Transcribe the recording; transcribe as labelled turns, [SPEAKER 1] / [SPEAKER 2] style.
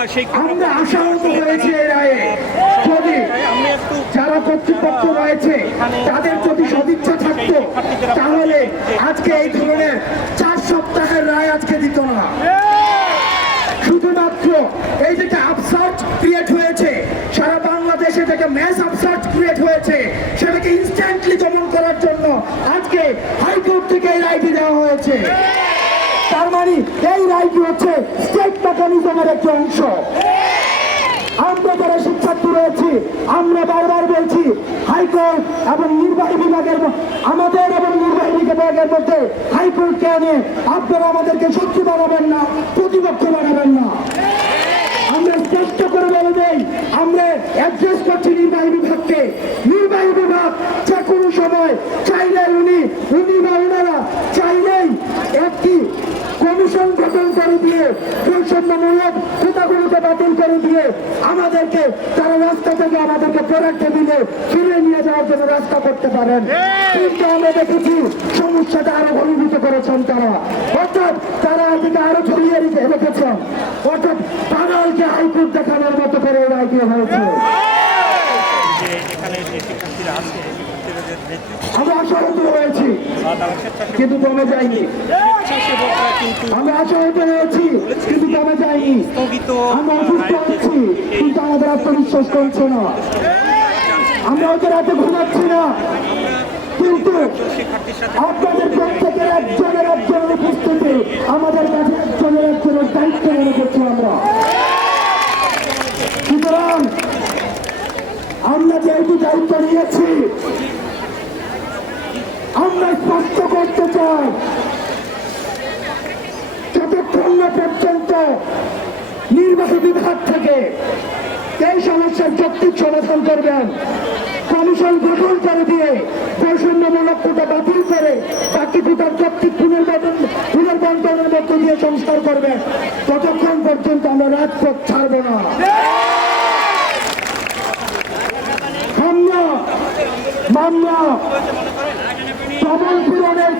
[SPEAKER 1] আমরা আশাহত হয়েছি এই রায়ে। যদি যারা কর্তৃপক্ষ রয়েছে তাদের যদি সদিচ্ছা থাকতো তাহলে আজকে এই ধরনের চার সপ্তাহের রায় আজকে দিত না। শুধুমাত্র এই যে আপসার্ট ক্রিয়েট হয়েছে সারা বাংলাদেশে থেকে ম্যাস আপসার্ট ক্রিয়েট হয়েছে সেটাকে ইনস্ট্যান্টলি দমন করার জন্য আজকে হাইকোর্ট থেকে এই রায়টি দেওয়া হয়েছে। তার মানে এই রায়টি হচ্ছে মেকানিজমের একটি অংশ। আমরা যারা শিক্ষার্থী রয়েছি, আমরা বারবার বলছি, হাইকোর্ট এবং নির্বাহী বিভাগের আমাদের এবং নির্বাহী বিভাগের মধ্যে হাইকোর্টকে এনে আপনারা আমাদেরকে শত্রু বানাবেন না, প্রতিপক্ষ বানাবেন না। আমরা স্পষ্ট করে বলে দেই, আমরা অ্যাডজাস্ট করছি নির্বাহী বিভাগকে। নির্বাহী বিভাগ যে কোনো সময় চাইলে উনি উনি বা ওনারা চাইলেই একটি কমিশন গঠন করে দিয়ে বৈষম্যমূলক কোথাগুলোকে বাতিল করে দিয়ে আমাদেরকে তারা রাস্তা থেকে আমাদেরকে পরের টেবিলে ফিরে নিয়ে যাওয়ার জন্য রাস্তা করতে পারেন। কিন্তু আমরা দেখেছি সমস্যাটা আরও ঘনীভূত করেছেন তারা। অর্থাৎ তারা এদিকে আরও ছড়িয়ে রেখেছেন। অর্থাৎ পাগলকে হাইকোর্ট দেখানোর মতো করে এই রায় হয়েছে
[SPEAKER 2] যে এখানে যে শিক্ষার্থীরা আছে
[SPEAKER 1] আমরা আশাহত হয়েছি
[SPEAKER 2] বা
[SPEAKER 1] কিন্তু কমে
[SPEAKER 2] কিন্তু
[SPEAKER 1] আমরা আশাহত হয়েছি কিন্তু কমে
[SPEAKER 2] স্থগিত
[SPEAKER 1] আমরা অসুস্থ হচ্ছি কিন্তু আমাদের আত্মবিশ্বাস করছে না। আমরা হয়তো রাতে ঘুমাচ্ছি না, কিন্তু আপনাদের প্রত্যেকের একজনের একজনের উপস্থিতি, আমাদের কাছে একজনের একজনের দায়িত্ব মনে করছি আমরা। সুতরাং আমরা যেহেতু দায়িত্ব নিয়েছি আমরা স্পষ্ট করতে চাই। যতক্ষণ না পর্যন্ত নির্বাহী বিভাগ থেকে এই সমস্যার যৌক্তিক সমাধান করবেন, কমিশন গঠন করে দিয়ে বৈষম্যমূলক কোটা বাতিল করে বাকি কোটার যৌক্তিক পুনর্বন্টন পুনর্বন্টনের মধ্য দিয়ে সংস্কার করবেন, ততক্ষণ পর্যন্ত আমরা রাজপথ ছাড়ব না। মামলা মামলা। প্রবল পূরণের